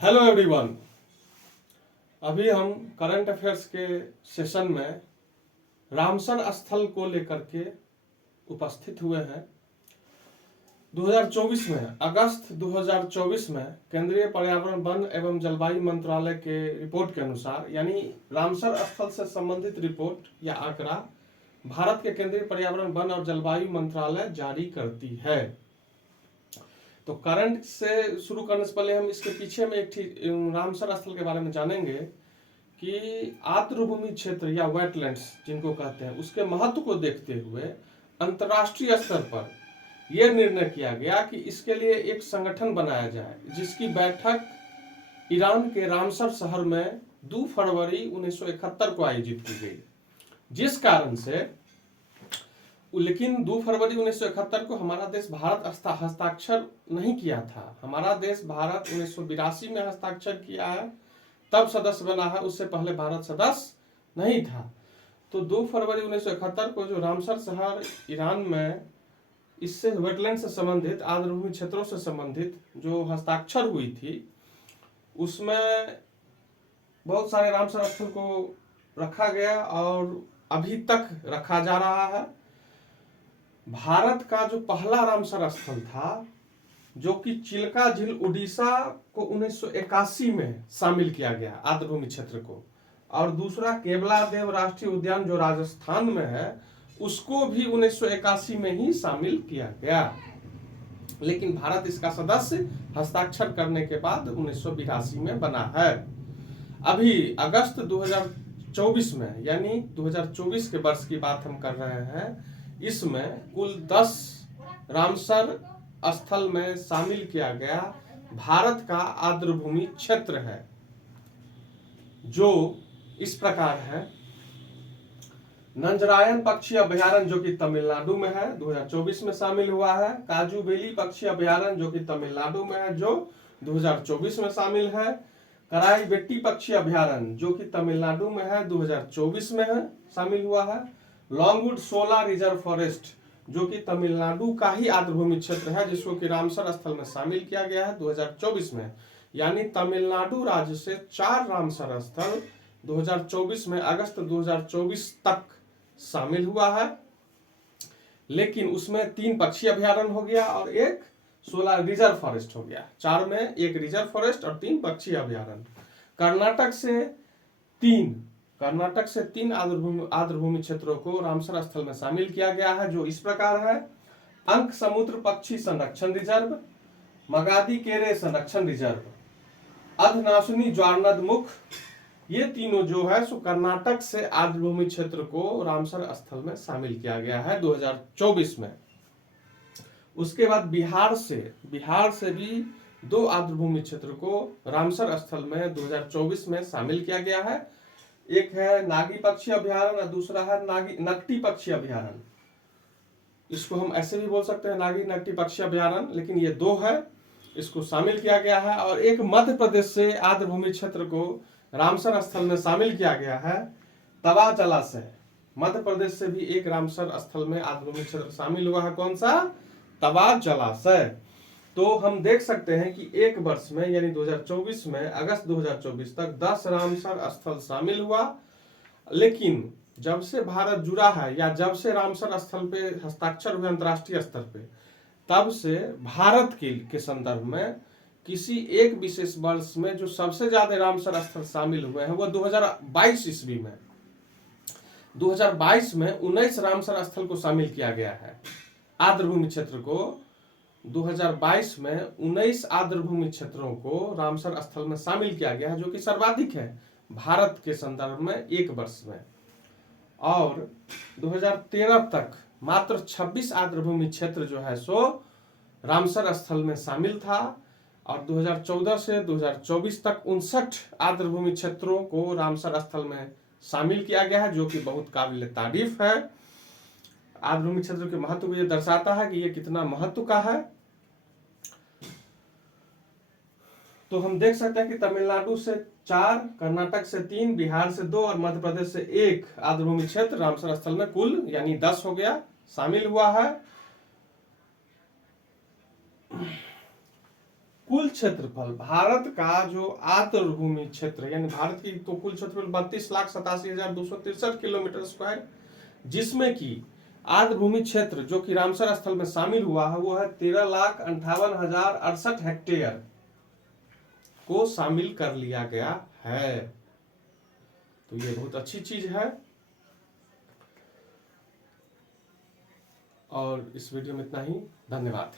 Hello everyone. अभी हम current affairs के सेशन में रामसर स्थल को लेकर के उपस्थित हुए हैं। 2024 में अगस्त 2024 में केंद्रीय पर्यावरण वन एवं जलवायु मंत्रालय के रिपोर्ट के अनुसार, यानी रामसर स्थल से संबंधित रिपोर्ट या आंकड़ा भारत के केंद्रीय पर्यावरण वन और जलवायु मंत्रालय जारी करती है। तो करंट से शुरू करने से पहले हम इसके पीछे में एक रामसर स्थल के बारे में जानेंगे कि आर्द्रभूमि क्षेत्र या वेटलैंड्स जिनको कहते हैं, उसके महत्व को देखते हुए अंतर्राष्ट्रीय स्तर पर यह निर्णय किया गया कि इसके लिए एक संगठन बनाया जाए, जिसकी बैठक ईरान के रामसर शहर में 2 फरवरी 1971 को आयोजित की गई। जिस कारण से लेकिन 2 फरवरी 1971 को हमारा देश भारत हस्ताक्षर नहीं किया था। हमारा देश भारत 1982 में हस्ताक्षर किया है, तब सदस्य बना है। उससे पहले भारत सदस्य नहीं था। तो 2 फरवरी 1971 को जो रामसर शहर ईरान में इससे वेटलैंड से संबंधित, आर्द्रभूमि क्षेत्रों से संबंधित जो हस्ताक्षर हुई थी, उसमें बहुत सारे रामसर स्थल को रखा गया और अभी तक रखा जा रहा है। भारत का जो पहला रामसर स्थल था, जो कि चिल्का झील उड़ीसा को 1981 में शामिल किया गया आर्द्रभूमि क्षेत्र को, और दूसरा केवलादेव राष्ट्रीय उद्यान जो राजस्थान में है, उसको भी 1981 में ही शामिल किया गया। लेकिन भारत इसका सदस्य हस्ताक्षर करने के बाद 1982 में बना है। अभी अगस्त 2024 में, यानी 2024 के वर्ष की बात हम कर रहे हैं, इसमें कुल 10 रामसर स्थल में शामिल किया गया भारत का आर्द्रभूमि क्षेत्र है, जो इस प्रकार है। नंजरायन पक्षी अभयारण्य जो कि तमिलनाडु में है, 2024 में शामिल हुआ है। काजू बेली पक्षी अभयारण्य जो कि तमिलनाडु में है, जो 2024 में शामिल है। कराई बेट्टी पक्षी अभयारण्य जो कि तमिलनाडु में है, 2024 में है, शामिल हुआ है। लॉन्गवुड शोला रिजर्व फॉरेस्ट जो कि तमिलनाडु का ही आर्द्रभूमि क्षेत्र है, जिसको कि रामसर स्थल में शामिल किया गया है 2024 में। यानी तमिलनाडु राज्य से 4 रामसर स्थल 2024 में, अगस्त 2024 तक शामिल हुआ है। लेकिन उसमें 3 पक्षी अभयारण्य हो गया और एक 16 रिजर्व फॉरेस्ट हो गया। 4 में 1 रिजर्व फॉरेस्ट और 3 पक्षी अभयारण्य। कर्नाटक से 3 आर्द्रभूमि क्षेत्रों को रामसर स्थल में शामिल किया गया है, जो इस प्रकार है। अंक समुद्र पक्षी संरक्षण रिजर्व, मगादी केरे संरक्षण रिजर्व, अधनासुनी ज्वारनद मुख, ये तीनों जो है सो कर्नाटक से आर्द्रभूमि क्षेत्र को रामसर स्थल में शामिल किया गया है 2024 में। उसके बाद बिहार से भी 2 आर्द्रभूमि क्षेत्र को रामसर स्थल में 2024 में शामिल किया गया है। एक है नागी पक्षी अभयारण्य और दूसरा है नकटी पक्षी अभयारण्य। इसको हम ऐसे भी बोल सकते हैं, नागी नकटी पक्षी अभयारण्य, लेकिन ये 2 है, इसको शामिल किया गया है। और एक मध्य प्रदेश से आर्द्रभूमि क्षेत्र को रामसर स्थल में शामिल किया गया है, तवा जलाशय। मध्य प्रदेश से भी एक रामसर स्थल में आर्द्रभूमि क्षेत्र शामिल हुआ है। कौन सा? तवा जलाशय। तो हम देख सकते हैं कि एक वर्ष में, यानी 2024 में, अगस्त 2024 तक 10 रामसर स्थल शामिल हुआ। लेकिन जब से भारत जुड़ा है, या जब से रामसर स्थल पे हस्ताक्षर हुए अंतर्राष्ट्रीय स्तर पे, तब से भारत के संदर्भ में किसी एक विशेष वर्ष में जो सबसे ज्यादा रामसर स्थल शामिल हुए हैं, वो 2022 ईस्वी में 2022 में 19 रामसर स्थल को शामिल किया गया है। आर्द्रभूमि क्षेत्र को 2022 में 19 आर्द्रभूमि क्षेत्रों को रामसर स्थल में शामिल किया गया है, जो कि सर्वाधिक है भारत के संदर्भ में एक वर्ष में। और 2013 तक मात्र 26 आर्द्रभूमि क्षेत्र जो है सो रामसर स्थल में शामिल था, और 2014 से 2024 तक 59 आर्द्रभूमि क्षेत्रों को रामसर स्थल में शामिल किया गया है, जो कि बहुत काबिल तारीफ है। आर्द्रभूमि क्षेत्र के महत्व को यह दर्शाता है कि यह कितना महत्व का है। तो हम देख सकते हैं कि तमिलनाडु से 4, कर्नाटक से 3, बिहार से 2 और मध्य प्रदेश से 1 आर्द्रभूमि क्षेत्र रामसर स्थल में कुल, यानी 10 हो गया, शामिल हुआ है। कुल क्षेत्रफल, भारत का जो आर्द्रभूमि क्षेत्र यानी भारत की तो कुल क्षेत्रफल 32,87,263 किलोमीटर स्क्वायर, जिसमें की आर्द्रभूमि क्षेत्र जो कि रामसर स्थल में शामिल हुआ है वो है 13,58,068 हेक्टेयर को शामिल कर लिया गया है। तो ये बहुत अच्छी चीज है। और इस वीडियो में इतना ही, धन्यवाद।